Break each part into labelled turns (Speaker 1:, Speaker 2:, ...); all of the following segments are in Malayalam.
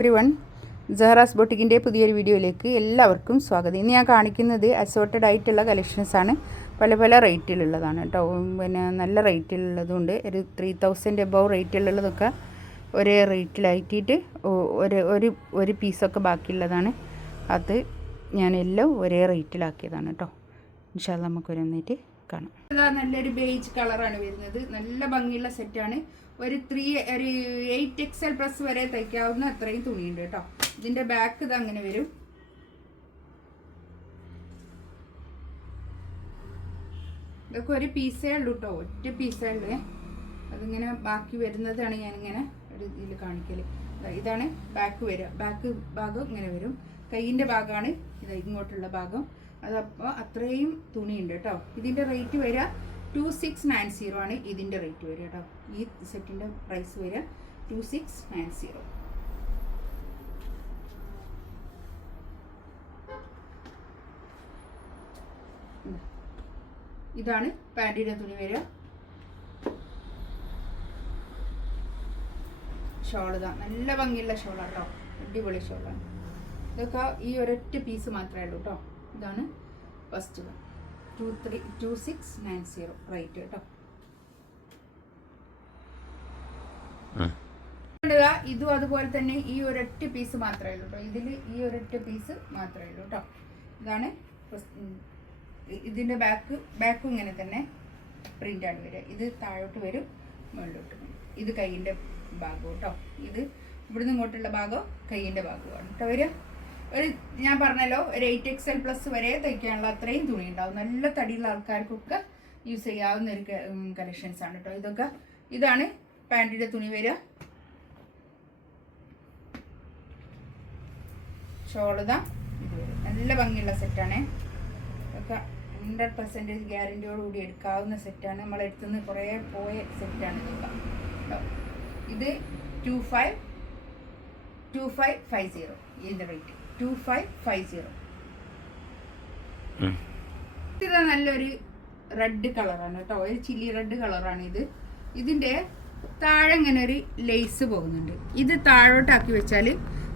Speaker 1: ഒരു വൺ ജഹറാസ് ബൊട്ടിക്കിൻ്റെ പുതിയൊരു വീഡിയോയിലേക്ക് എല്ലാവർക്കും സ്വാഗതം ഇന്ന് ഞാൻ കാണിക്കുന്നത് അസോർട്ടഡ് ആയിട്ടുള്ള കളക്ഷൻസാണ് പല പല റേറ്റിലുള്ളതാണ് കേട്ടോ പിന്നെ നല്ല റേറ്റിലുള്ളതുണ്ട് ഒരു ത്രീ തൗസൻഡ് എബവ് റേറ്റിലുള്ളതൊക്കെ ഒരേ റേറ്റിലായിട്ടിട്ട് ഒരു ഒരു ഒരു പീസൊക്കെ ബാക്കിയുള്ളതാണ് അത് ഞാനെല്ലാം ഒരേ റേറ്റിലാക്കിയതാണ് കേട്ടോ ഇൻഷാല്ല നമുക്കൊരു വന്നിട്ട് കാണാം നല്ലൊരു ബേജ് കളറാണ് വരുന്നത് നല്ല ഭംഗിയുള്ള സെറ്റ് ആണ് ഒരു ത്രീ ഒരു എയ്റ്റ് എക്സ് എൽ പ്ലസ് വരെ തയ്ക്കാവുന്ന അത്രയും തുണിയുണ്ട് കേട്ടോ ഇതിന്റെ ബാക്ക് ഇത് അങ്ങനെ വരും ഇതൊക്കെ ഒരു പീസേ ഉള്ളൂ കേട്ടോ ഒറ്റ പീസേ ഉള്ളു അതിങ്ങനെ ബാക്കി വരുന്നതാണ് ഞാനിങ്ങനെ ഒരു ഇതിൽ കാണിക്കൽ ഇതാണ് ബാക്ക് വരിക ബാക്ക് ഭാഗം ഇങ്ങനെ വരും കൈയിൻ്റെ ഭാഗമാണ് ഇത് ഇങ്ങോട്ടുള്ള ഭാഗം അതപ്പോൾ അത്രയും തുണിയുണ്ട് കേട്ടോ ഇതിൻ്റെ റേറ്റ് വരിക ടു സിക്സ് നയൻ സീറോ ആണ് ഇതിൻ്റെ റേറ്റ് വരിക കേട്ടോ ഈ സെറ്റിൻ്റെ പ്രൈസ് വരിക ടു സിക്സ് നയൻ സീറോ ഇതാണ് പാൻറ്റിൻ്റെ തുണി വരിക ഷോൾ ഇതാ നല്ല ഭംഗിയുള്ള കേട്ടോ അടിപൊളി ഷോളാണ് ഇതൊക്കെ ഈ ഒരൊറ്റ പീസ് മാത്രമേ ഉള്ളൂ കേട്ടോ ഇതാണ് first one two three two six nine zero right കേട്ടോ ഇതും അതുപോലെ തന്നെ ഈ ഒരൊറ്റ പീസ് മാത്രമേ ഉള്ളൂ കേട്ടോ ഇതിൽ ഈ ഒരൊറ്റ പീസ് മാത്രമേ ഉള്ളൂ കേട്ടോ ഇതാണ് ഇതിൻ്റെ ബാക്ക് ബാക്കും ഇങ്ങനെ തന്നെ പ്രിൻ്റാണ് വരിക ഇത് താഴോട്ട് വരും മുകളിലോട്ട് വരും ഇത് കൈയിൻ്റെ ഭാഗം കേട്ടോ ഇത് ഇവിടുന്ന് ഇങ്ങോട്ടുള്ള ഭാഗം കൈയിൻ്റെ ഭാഗമാണ് കേട്ടോ വരിക ഒരു ഞാൻ പറഞ്ഞല്ലോ ഒരു എയ്റ്റ് എക്സ് എൽ പ്ലസ് വരെ തയ്ക്കാനുള്ള അത്രയും തുണി ഉണ്ടാവും നല്ല തടിയുള്ള ആൾക്കാർക്കൊക്കെ യൂസ് ചെയ്യാവുന്ന ഒരു കളക്ഷൻസ് ആണ് കേട്ടോ ഇതൊക്കെ ഇതാണ് പാൻറ്റിൻ്റെ തുണി വരിക ഷോളിത നല്ല ഭംഗിയുള്ള സെറ്റാണേ ഇതൊക്കെ ഹൺഡ്രഡ് പെർസെൻറ്റേജ് കൂടി എടുക്കാവുന്ന സെറ്റാണ് നമ്മൾ എടുത്തുനിന്ന് കുറേ പോയ സെറ്റാണ് ഇതൊക്കെ ഇത് two five two five five zero ഇതിൻ്റെ rate two five five zero നല്ലൊരു റെഡ് കളറാണ് കേട്ടോ ഒരു ചില്ലി റെഡ് കളറാണ് ഇത് ഇതിൻ്റെ താഴെ ഇങ്ങനെ ഒരു ലേസ് പോകുന്നുണ്ട് ഇത് താഴോട്ടാക്കി വെച്ചാൽ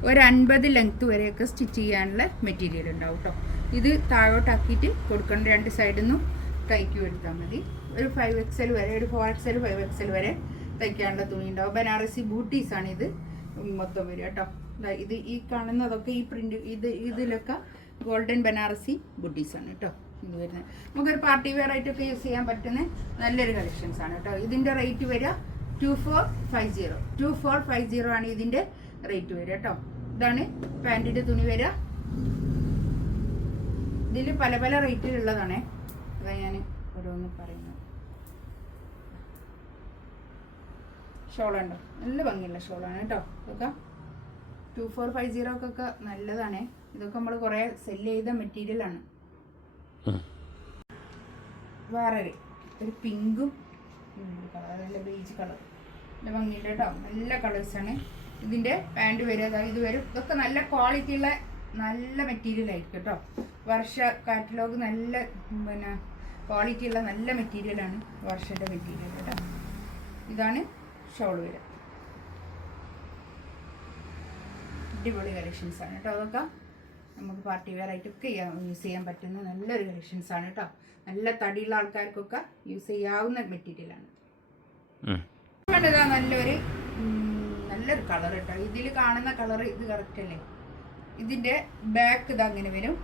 Speaker 1: ഒരു അൻപത് ലെങ്ത് വരെയൊക്കെ സ്റ്റിച്ച് ചെയ്യാനുള്ള മെറ്റീരിയൽ ഉണ്ടാവും കേട്ടോ ഇത് താഴോട്ടാക്കിയിട്ട് കൊടുക്കേണ്ട രണ്ട് സൈഡിൽ നിന്നും തയ്ക്കും എടുത്താൽ മതി ഒരു ഫൈവ് എൽ വരെ ഒരു ഫോർ എൽ ഫൈവ് എൽ വരെ തയ്ക്കാനുള്ള തുണി ഉണ്ടാവും ബനാറസി ബൂട്ടീസാണ് ഇത് മൊത്തം വരിക കേട്ടോ ഇത് ഈ കാണുന്നതൊക്കെ ഈ പ്രിന്റ് ഇത് ഇതിലൊക്കെ ഗോൾഡൻ ബനാറസി ആണ് കേട്ടോ ഇത് വരുന്നത് നമുക്കൊരു പാർട്ടി വെയർ ആയിട്ടൊക്കെ യൂസ് ചെയ്യാൻ പറ്റുന്ന നല്ലൊരു കളക്ഷൻസ് ആണ് കേട്ടോ ഇതിൻ്റെ റേറ്റ് വരിക two four five zero two four five zero ആണ് ഇതിൻ്റെ റേറ്റ് വരിക കേട്ടോ ഇതാണ് പാൻറ്റിൻ്റെ തുണി വരിക ഇതിൽ പല പല റേറ്റിലുള്ളതാണ് അതാ ഞാൻ ഓരോന്ന് പറയുന്നത് ഷോളുണ്ടോ നല്ല ഭംഗിയുള്ള ഷോളാണ് കേട്ടോ നോക്കാം ടു ഫോർ ഫൈവ് ഒക്കെ നല്ലതാണ് ഇതൊക്കെ നമ്മൾ കുറേ സെല്ല് ചെയ്ത മെറ്റീരിയലാണ് വേറെ ഒരു പിങ്കും കളർ നല്ല ബീച്ച് കളർ നല്ല ഭംഗിയുണ്ട് കേട്ടോ നല്ല ആണ് ഇതിന്റെ പാൻറ് വരും ഇത് വരും ഇതൊക്കെ നല്ല ക്വാളിറ്റി ഉള്ള നല്ല മെറ്റീരിയൽ ആയിരിക്കും കേട്ടോ വർഷ കാറ്റലോഗ് നല്ല പിന്നെ ക്വാളിറ്റി ഉള്ള നല്ല മെറ്റീരിയലാണ് വർഷയുടെ മെറ്റീരിയൽ കേട്ടോ ഇതാണ് ഷോൾ വരിക അടിപൊളി കളക്ഷൻസാണ് കേട്ടോ അതൊക്കെ നമുക്ക് പാർട്ടി വെയർ ആയിട്ടൊക്കെ യൂസ് ചെയ്യാൻ പറ്റുന്ന നല്ലൊരു കളക്ഷൻസാണ് കേട്ടോ നല്ല തടിയുള്ള ആൾക്കാർക്കൊക്കെ യൂസ് ചെയ്യാവുന്ന മെറ്റീരിയലാണ് നല്ലൊരു നല്ലൊരു കളർ കേട്ടോ ഇതിൽ കാണുന്ന കളർ ഇത് കറക്റ്റ് അല്ലേ ഇതിൻ്റെ ബാക്ക് ഇത് അങ്ങനെ വരും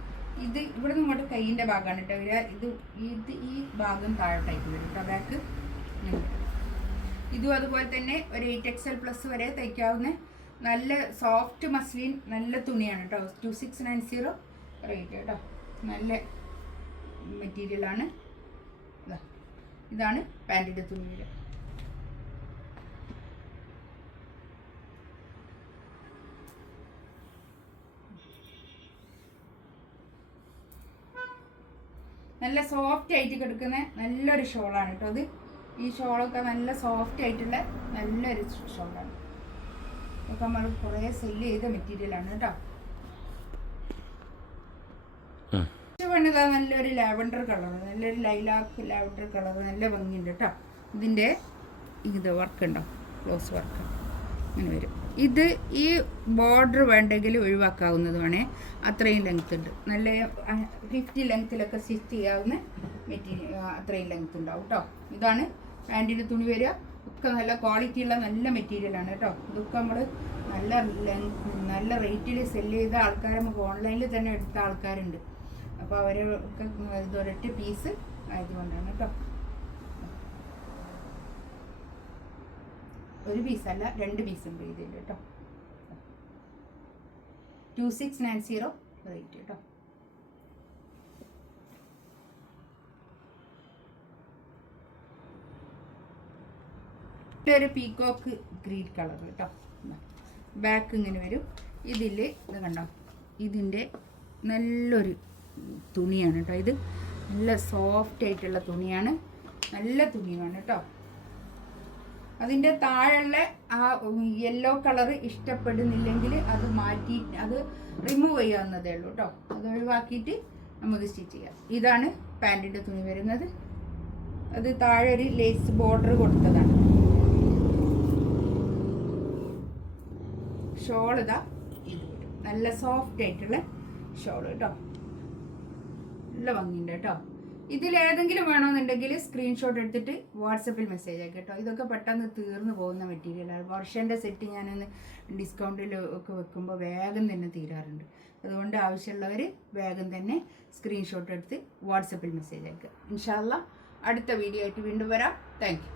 Speaker 1: ഇത് ഇവിടെ നിന്ന് ഇങ്ങോട്ട് കൈയിൻ്റെ ഭാഗമാണ് കേട്ടോ വരിക ഇത് ഇത് ഈ ഭാഗം താഴോട്ടായിട്ട് വരും കേട്ടോ ബാക്ക് ഇതും അതുപോലെ തന്നെ ഒരു എയ്റ്റ് എക്സ് എൽ പ്ലസ് വരെ തയ്ക്കാവുന്ന നല്ല സോഫ്റ്റ് മസ്ലിൻ നല്ല തുണിയാണ് കേട്ടോ two six nine zero rate കേട്ടോ നല്ല മെറ്റീരിയലാണ് ഇതാണ് പാൻറ്റിൻ്റെ തുണിയിൽ നല്ല സോഫ്റ്റ് ആയിട്ട് കിടക്കുന്ന നല്ലൊരു ഷോളാണ് കേട്ടോ അത് ഈ ഷോളൊക്കെ നല്ല സോഫ്റ്റ് ആയിട്ടുള്ള നല്ലൊരു ഷോളാണ് ഇതൊക്കെ നമ്മൾ കുറേ സെല്ല് ചെയ്ത മെറ്റീരിയലാണ് കേട്ടോ പണിത നല്ലൊരു ലാവൻഡർ കളർ നല്ലൊരു ലൈലാക്ക് ലാവൻഡർ കളർ നല്ല ഭംഗിയുണ്ട് കേട്ടോ ഇതിന്റെ ഇത് വർക്ക് ഉണ്ടോ ക്ലോസ് വർക്ക് അങ്ങനെ വരും ഇത് ഈ ബോർഡർ വേണ്ടെങ്കിൽ ഒഴിവാക്കാവുന്നതുമാണ് അത്രയും ലെങ്ത് ഉണ്ട് നല്ല ഫിഫ്റ്റി ലെങ്ത്തിലൊക്കെ സ്റ്റിച്ച് ചെയ്യാവുന്ന മെറ്റീരിയൽ അത്രയും ലെങ്ത് ഉണ്ടാവും കേട്ടോ ഇതാണ് പാൻറ്റിൻ്റെ തുണി വരിക ഒക്കെ നല്ല ക്വാളിറ്റി ഉള്ള നല്ല മെറ്റീരിയലാണ് കേട്ടോ ഇതൊക്കെ നമ്മൾ നല്ല നല്ല റേറ്റിൽ സെല്ല് ചെയ്ത ആൾക്കാർ നമുക്ക് ഓൺലൈനിൽ തന്നെ എടുത്ത ആൾക്കാരുണ്ട് അപ്പോൾ അവരൊക്കെ ഇതൊരൊറ്റ പീസ് ആയതുകൊണ്ടാണ് കേട്ടോ ഒരു പീസല്ല രണ്ട് ഉണ്ട് ഇതിൽ കേട്ടോ two six nine zero rate കേട്ടോ ഒരു പീക്കോക്ക് ഗ്രീൻ കളർ കേട്ടോ ബാക്ക് ഇങ്ങനെ വരും ഇതിൽ ഇത് കണ്ടോ ഇതിൻ്റെ നല്ലൊരു തുണിയാണ് കേട്ടോ ഇത് നല്ല സോഫ്റ്റ് ആയിട്ടുള്ള തുണിയാണ് നല്ല തുണിയാണ് കേട്ടോ അതിൻ്റെ താഴെയുള്ള ആ യെല്ലോ കളർ ഇഷ്ടപ്പെടുന്നില്ലെങ്കിൽ അത് മാറ്റി അത് റിമൂവ് ചെയ്യാവുന്നതേ ഉള്ളൂ കേട്ടോ അത് ഒഴിവാക്കിയിട്ട് നമുക്ക് സ്റ്റിച്ച് ചെയ്യാം ഇതാണ് പാൻറ്റിൻ്റെ തുണി വരുന്നത് അത് താഴെ ഒരു ലേസ് ബോർഡർ കൊടുത്തതാണ് ഷോൾ ഇതാ നല്ല സോഫ്റ്റ് ആയിട്ടുള്ള ഷോൾ കേട്ടോ നല്ല ഭംഗിയുണ്ട് കേട്ടോ ഇതിൽ ഏതെങ്കിലും വേണമെന്നുണ്ടെങ്കിൽ സ്ക്രീൻഷോട്ട് എടുത്തിട്ട് വാട്സപ്പിൽ മെസ്സേജ് ആക്കി കേട്ടോ ഇതൊക്കെ പെട്ടെന്ന് തീർന്നു പോകുന്ന മെറ്റീരിയലാണ് വർഷൻ്റെ സെറ്റ് ഞാനൊന്ന് ഡിസ്കൗണ്ടിൽ ഒക്കെ വെക്കുമ്പോൾ വേഗം തന്നെ തീരാറുണ്ട് അതുകൊണ്ട് ആവശ്യമുള്ളവർ വേഗം തന്നെ സ്ക്രീൻഷോട്ട് എടുത്ത് വാട്സപ്പിൽ മെസ്സേജ് ആക്കുക ഇൻഷാല്ല അടുത്ത വീഡിയോ ആയിട്ട് വീണ്ടും വരാം താങ്ക്